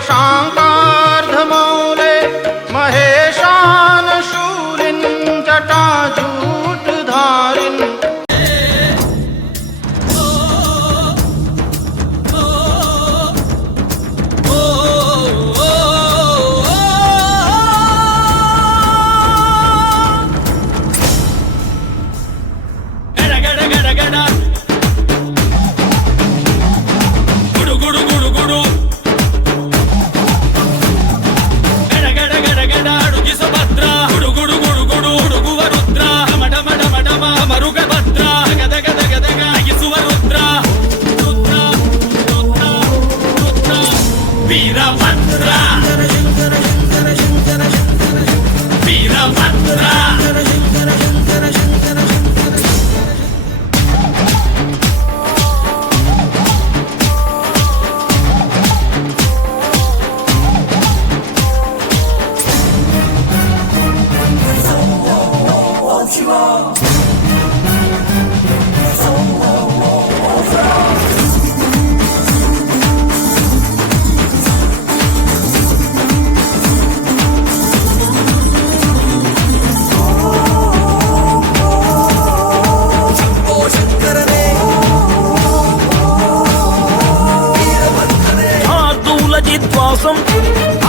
शशाङ्कार्धमौले महेशान शूलिन् जटाजूटधारिन्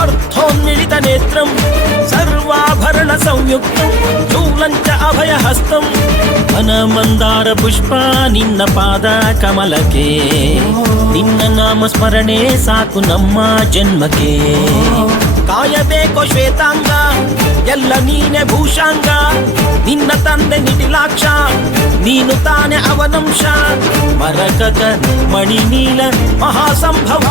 अर्थोन्मिलित नेत्रं सर्वाभरण संयुक्तं चूलञ्च अभयहस्तं वनमन्दार पुष्पा निन्न पाद कमलके निन्न नाम स्मರಣೆ ಸಾಕು ನಮ್ಮ ಜನ್ಮಕ್ಕೆ ಕಾಯಬೇಕು ಶ್ವೇತಾಂಗ ಎಲ್ಲ ನೀನೆ ಭೂಷಾಂಗ ನಿನ್ನ ತಂದೆ ನಿಟಿಲಾಕ್ಷ ನೀನು ತಾನೆ ಅವನಂಶ ಮರಕತ ಮಣಿ ನೀಲ ಮಹಾಸಂಭವ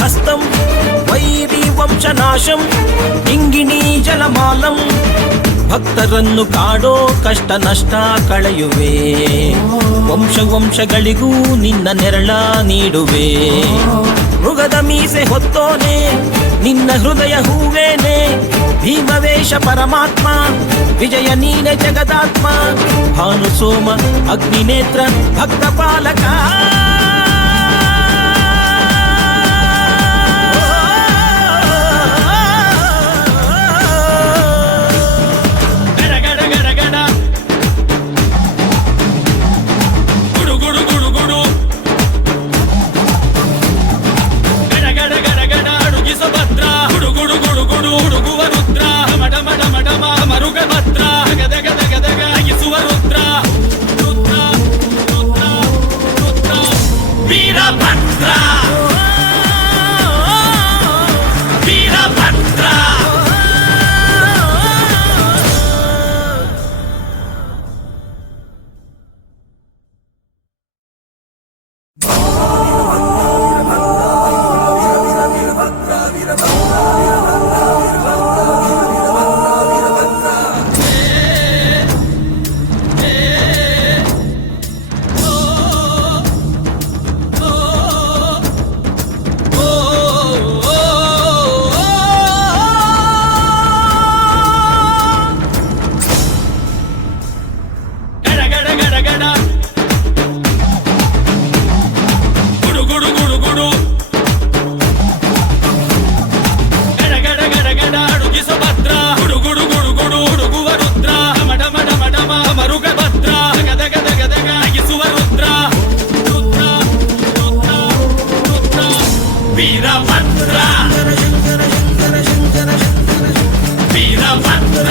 हस्तं वैरी ವಂಶನಾಶಂ ಇಂಗಿಣಿ ಜಲಮಾಲಂ ಭಕ್ತರನ್ನು ಕಾಡೋ ಕಷ್ಟ ನಷ್ಟ ಕಳೆಯುವೆ ವಂಶ ವಂಶಗಳಿಗೂ ನಿನ್ನ ನೆರಳ ನೀಡುವೆ ಮೃಗದ ಮೀಸೆ ಹೊತ್ತೋನೆ ನಿನ್ನ ಹೃದಯ ಹೂವೇನೆ ಭೀಮವೇಶ ಪರಮಾತ್ಮ ವಿಜಯ ನೀನೆ ಜಗದಾತ್ಮ ಭಾನು ಸೋಮ ಅಗ್ನಿನೇತ್ರ ಭಕ್ತ ಪಾಲಕ ವೀರಭದ್ರ